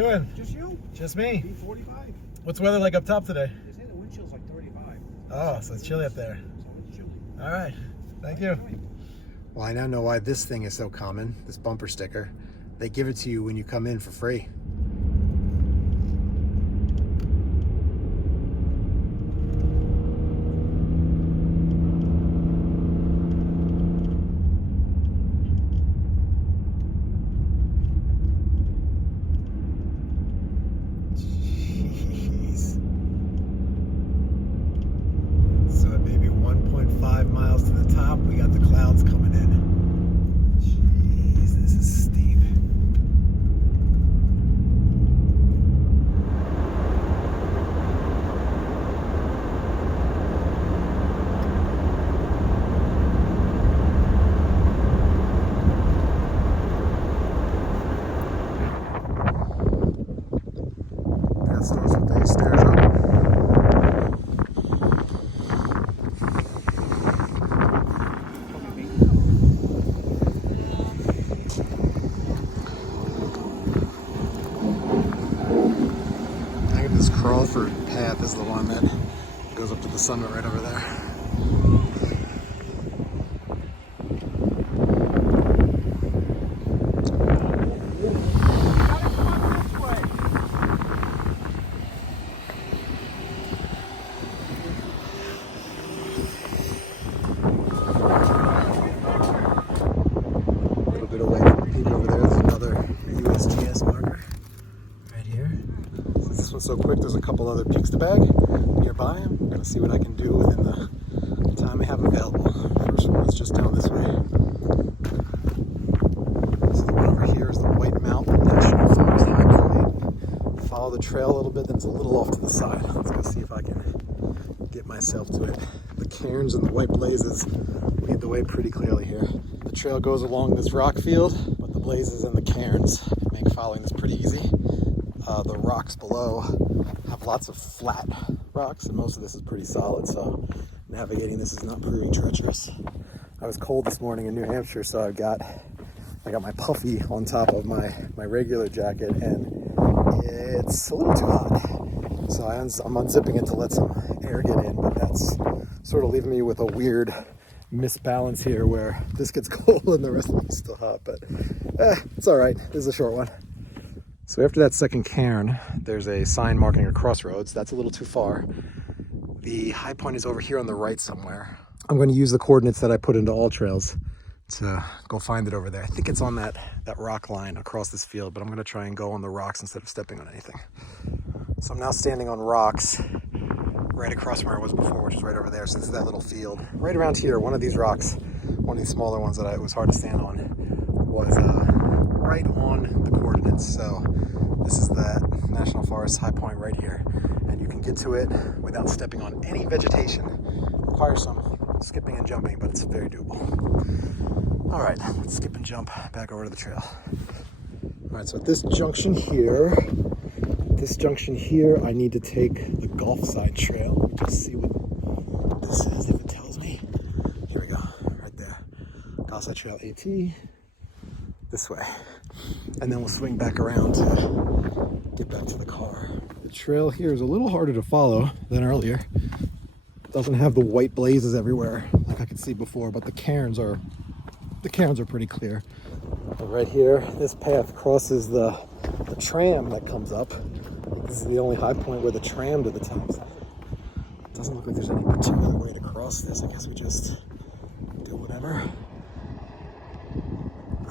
doing? Just you? Just me. B45. What's the weather like up top today? They say the wind chill's like 35. Oh, so it's chilly up there. So it's chilly. All right. Thank you. Well, I now know why this thing is so common, this bumper sticker. They give it to you when you come in for free. Jeez. So maybe 1.5 miles to the top, we got the clouds coming in. Jeez, this is steep. That starts with these stairs up. I think this Crawford path is the one that goes up to the summit right over there. A little bit away from the peak over there, there's another USGS marker right here. Since this one's so quick, there's a couple other peaks to bag nearby. I'm gonna see what I can do within the time I have available. First one is just down this way. So the one over here is the White Mountain National Forest Highpoint. Follow the trail a little bit, then it's a little off to the side. Let's go see if I can get myself to it. The cairns and the white blazes lead the way pretty clearly here. The trail goes along this rock field, but the blazes and the cairns make following this pretty easy. The rocks below have lots of flat rocks, and most of this is pretty solid, so navigating this is not proving treacherous. I was cold this morning in New Hampshire, so I got my puffy on top of my regular jacket, and it's a little too hot. So I'm unzipping it to let some air get in, but that's sort of leaving me with a weird misbalance here where this gets cold and the rest of it's still hot, but it's all right. This is a short one. So after that second cairn, there's a sign marking a crossroads. That's a little too far. The high point is over here on the right somewhere. I'm going to use the coordinates that I put into All Trails to go find it over there. I think it's on that rock line across this field, but I'm going to try and go on the rocks instead of stepping on anything. So I'm now standing on rocks right across from where I was before, which is right over there. So this is that little field. Right around here, one of these rocks, one of these smaller ones that it was hard to stand on, was right on the coordinates. So this is that National Forest High Point right here. And you can get to it without stepping on any vegetation. It requires some skipping and jumping, but it's very doable. All right, let's skip and jump back over to the trail. All right, so at this junction here, I need to take the Gulfside Trail. Let me just see what this is, if it tells me. Here we go, right there. Gulfside Trail AT, this way. And then we'll swing back around to get back to the car. The trail here is a little harder to follow than earlier. It doesn't have the white blazes everywhere like I could see before, but the cairns are pretty clear. And right here, this path crosses the tram that comes up. This is the only high point where the tram to the top is. It doesn't look like there's any particular way to cross this. I guess we just do whatever.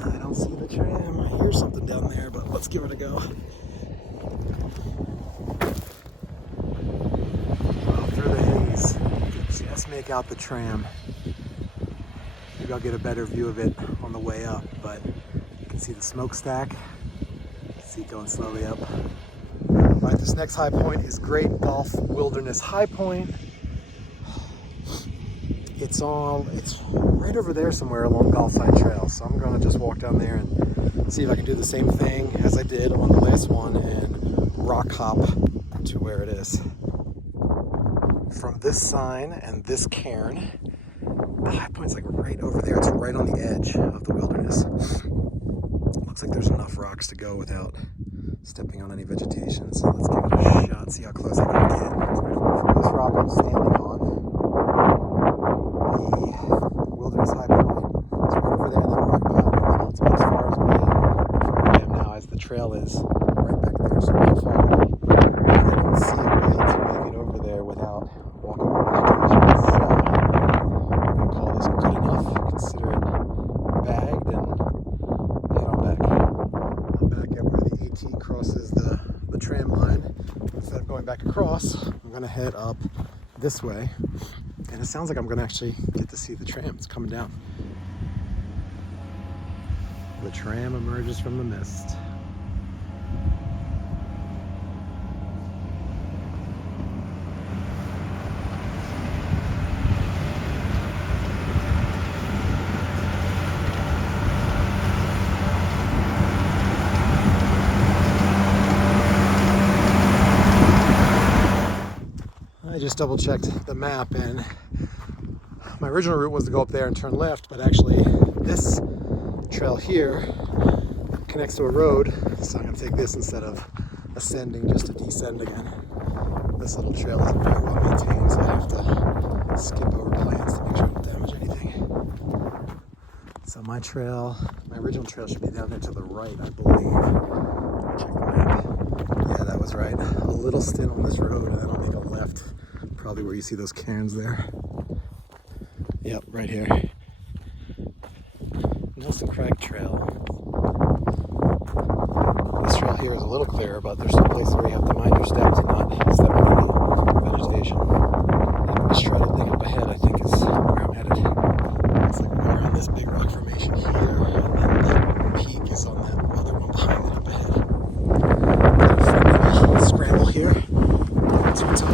I don't see the tram. I hear something down there, but let's give it a go. Well, through the haze, you can just make out the tram. Maybe I'll get a better view of it on the way up, but you can see the smokestack. See it going slowly up. All right, this next high point is Great Gulf Wilderness High Point. It's right over there somewhere along Gulfside Trail. So I'm gonna just walk down there and see if I can do the same thing as I did on the last one and rock hop to where it is. From this sign and this cairn, the high point's like right over there. It's right on the edge of the wilderness. Looks like there's enough rocks to go without stepping on any vegetation. So let's give it a shot, see how close I can get. This rock I'm standing on, the Wilderness Highpoint, it's right over there in that rock pile. It's about as far as me from where I am now, as the trail is right back there, so not far away. I don't see a way to make it over there without walking on vegetation. So I'm going to call this good enough, consider it bagged, and head on back. I'm back at where the AT crosses the tram line. Instead of going back across, I'm going to head up this way. And it sounds like I'm going to actually get to see the tram. It's coming down. The tram emerges from the mist. I just double checked the map, and my original route was to go up there and turn left, but actually this trail here connects to a road, so I'm going to take this instead of ascending just to descend again. This little trail isn't very well maintained, so I have to skip over plants to make sure I don't damage anything. So my original trail should be down there to the right, I believe. Check the map. Yeah, that was right. A little stint on this road, and then I'll make a left, probably where you see those cairns there. Yep, right here. Crag Trail. This trail here is a little clearer, but there's some places where you have to mind your steps and not step into vegetation. And this trail thing up ahead, I think, is where I'm headed. Looks like we're on this big rock formation here, and then the peak is on that other one behind it up ahead. Got a fun little scramble here. That's what's up.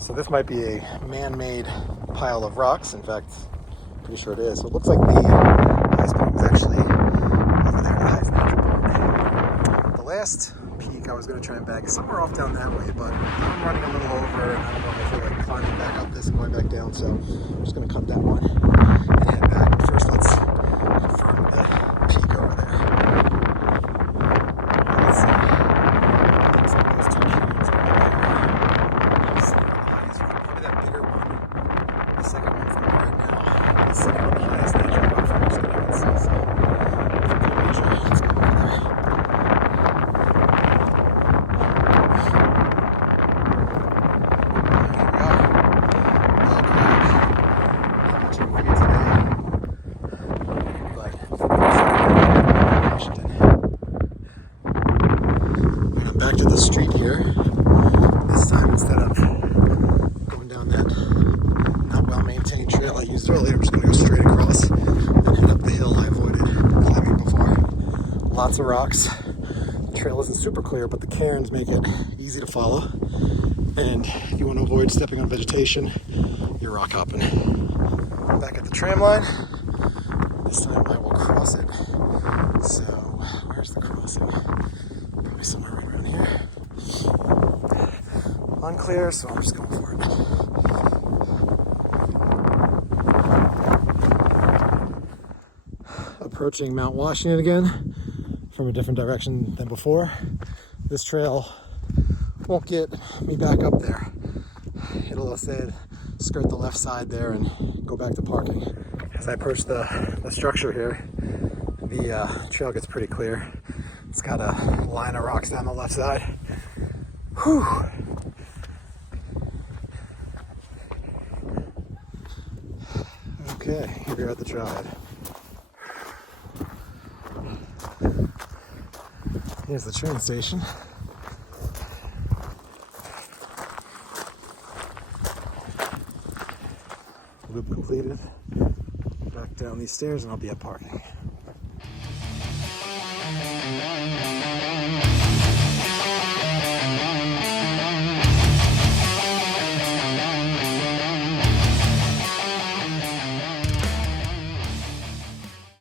So this might be a man-made pile of rocks. In fact, pretty sure it is. So it looks like the highest point was actually over there, the highest natural point. The last peak I was going to try and bag is somewhere off down that way, but I'm running a little over, and I don't know if I feel like climbing back up this and going back down, so I'm just going to cut that one and head back. But first, let's confirm the peak over there. Let's see. Looks like those two cairns over there. The second one from right now is sitting on the highest natural rock formation that I can see, so if you can measure, let's go over there. Here we are. Not much of a view today, but Washington. And I'm back to the street here. This time, instead of going down that well-maintained trail I used earlier, I'm just going to go straight across and head up the hill I avoided climbing before. Lots of rocks. The trail isn't super clear, but the cairns make it easy to follow. And if you want to avoid stepping on vegetation, you're rock hopping. Back at the tram line. This time I will cross it. So, where's the crossing? Probably somewhere right around here. Unclear, so I'm just going for it. Approaching Mount Washington again from a different direction than before. This trail won't get me back up there. It'll instead skirt the left side there and go back to parking. As I approach the structure here, the trail gets pretty clear. It's got a line of rocks down the left side. Whew. Okay, here we are at the trailhead. Here's the train station. Loop completed. Back down these stairs and I'll be at parking.